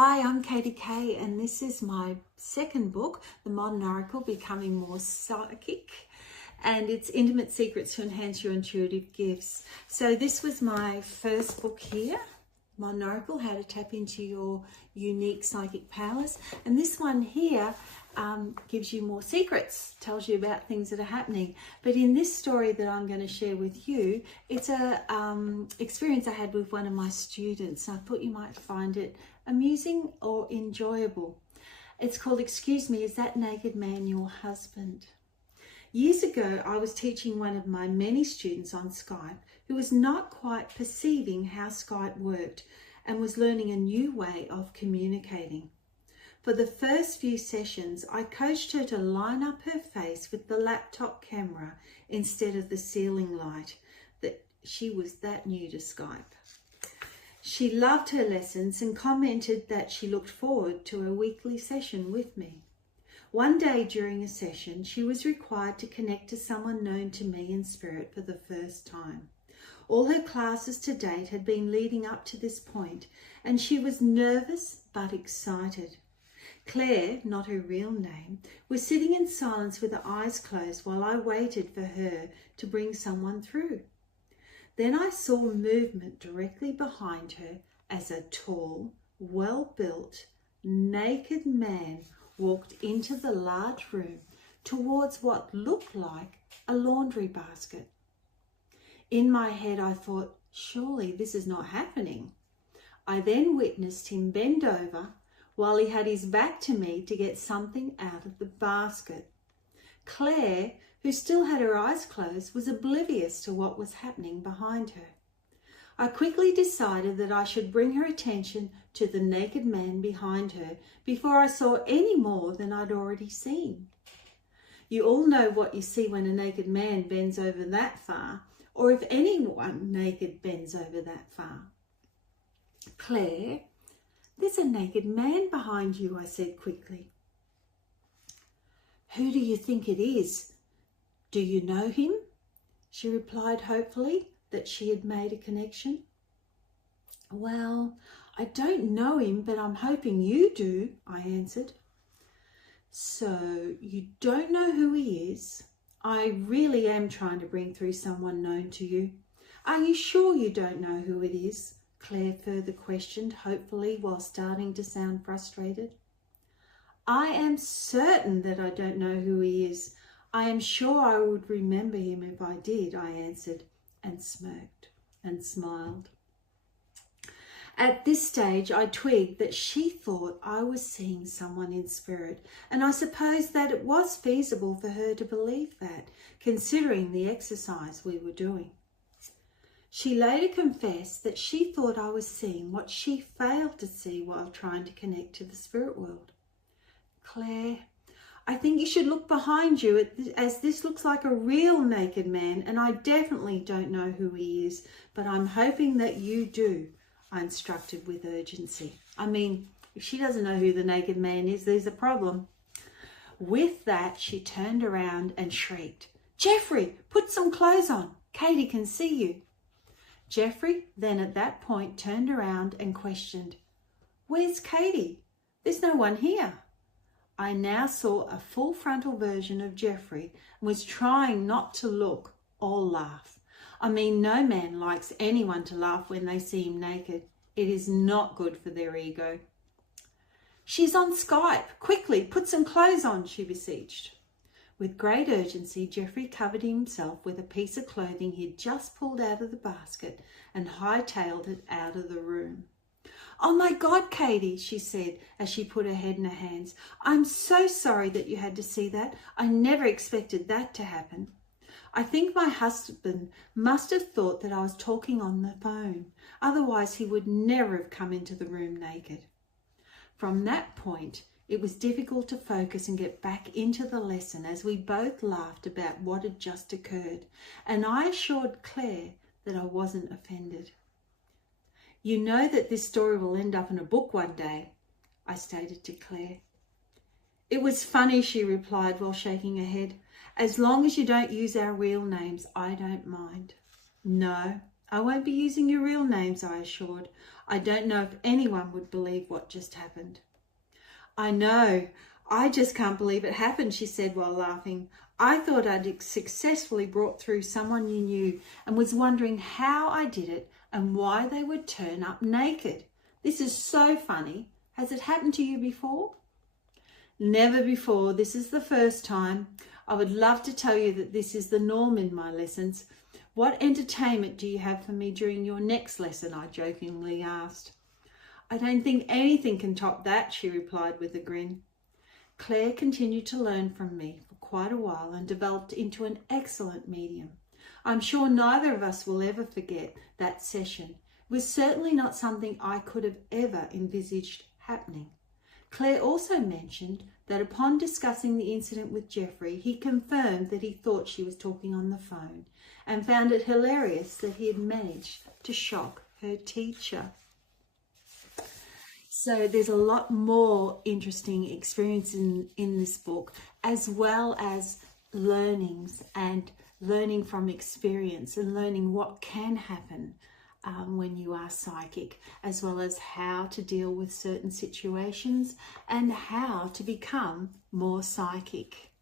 Hi, I'm Katy-K, and this is my second book, The Modern Oracle, Becoming More Psychic, and it's Intimate Secrets to Enhance Your Intuitive Gifts. So this was my first book here, Modern Oracle, How to Tap into Your Unique Psychic Powers. And this one here gives you more secrets, tells you about things that are happening. But in this story that I'm going to share with you, it's a experience I had with one of my students. I thought you might find it amusing or enjoyable. It's called Excuse Me, Is That Naked Man Your Husband? Years ago, I was teaching one of my many students on Skype who was not quite perceiving how Skype worked and was learning a new way of communicating. For the first few sessions, I coached her to line up her face with the laptop camera instead of the ceiling light. That she was that new to Skype. She loved her lessons and commented that she looked forward to a weekly session with me. One day during a session, she was required to connect to someone known to me in spirit for the first time. All her classes to date had been leading up to this point, and she was nervous but excited. Claire, not her real name, was sitting in silence with her eyes closed while I waited for her to bring someone through. Then I saw movement directly behind her as a tall, well-built, naked man walked into the large room towards what looked like a laundry basket. In my head, I thought, surely this is not happening. I then witnessed him bend over while he had his back to me to get something out of the basket. Claire, who still had her eyes closed, was oblivious to what was happening behind her. I quickly decided that I should bring her attention to the naked man behind her before I saw any more than I'd already seen. You all know what you see when a naked man bends over that far, or if anyone naked bends over that far. Claire, there's a naked man behind you, I said quickly. Who do you think it is? Do you know him? She replied hopefully that she had made a connection. Well, I don't know him, but I'm hoping you do, I answered. So you don't know who he is? I really am trying to bring through someone known to you. Are you sure you don't know who it is? Claire further questioned, hopefully, while starting to sound frustrated. I am certain that I don't know who he is. I am sure I would remember him if I did, I answered, and smirked and smiled. At this stage, I twigged that she thought I was seeing someone in spirit, and I suppose that it was feasible for her to believe that, considering the exercise we were doing. She later confessed that she thought I was seeing what she failed to see while trying to connect to the spirit world. Claire, I think you should look behind you as this looks like a real naked man, and I definitely don't know who he is, but I'm hoping that you do, I instructed with urgency. I mean, if she doesn't know who the naked man is, there's a problem. With that, she turned around and shrieked, Jeffrey, put some clothes on. Katy can see you. Jeffrey then at that point turned around and questioned, Where's Katy? There's no one here. I now saw a full frontal version of Jeffrey and was trying not to look or laugh. I mean, no man likes anyone to laugh when they see him naked. It is not good for their ego. She's on Skype. Quickly, put some clothes on, she beseeched. With great urgency, Jeffrey covered himself with a piece of clothing he'd just pulled out of the basket and hightailed it out of the room. Oh my God, Katy, she said as she put her head in her hands. I'm so sorry that you had to see that. I never expected that to happen. I think my husband must have thought that I was talking on the phone. Otherwise, he would never have come into the room naked. From that point, it was difficult to focus and get back into the lesson as we both laughed about what had just occurred, and I assured Claire that I wasn't offended. You know that this story will end up in a book one day, I stated to Claire. It was funny, she replied while shaking her head. As long as you don't use our real names, I don't mind. No, I won't be using your real names, I assured. I don't know if anyone would believe what just happened." "I know. I just can't believe it happened," she said while laughing. "I thought I'd successfully brought through someone you knew and was wondering how I did it and why they would turn up naked. This is so funny. Has it happened to you before?" "Never before. This is the first time. I would love to tell you that this is the norm in my lessons. What entertainment do you have for me during your next lesson?" I jokingly asked. "I don't think anything can top that," she replied with a grin. Claire continued to learn from me for quite a while and developed into an excellent medium. I'm sure neither of us will ever forget that session. It was certainly not something I could have ever envisaged happening. Claire also mentioned that upon discussing the incident with Jeffrey, he confirmed that he thought she was talking on the phone and found it hilarious that he had managed to shock her teacher. So there's a lot more interesting experience in this book, as well as learnings and learning from experience and learning what can happen when you are psychic, as well as how to deal with certain situations and how to become more psychic.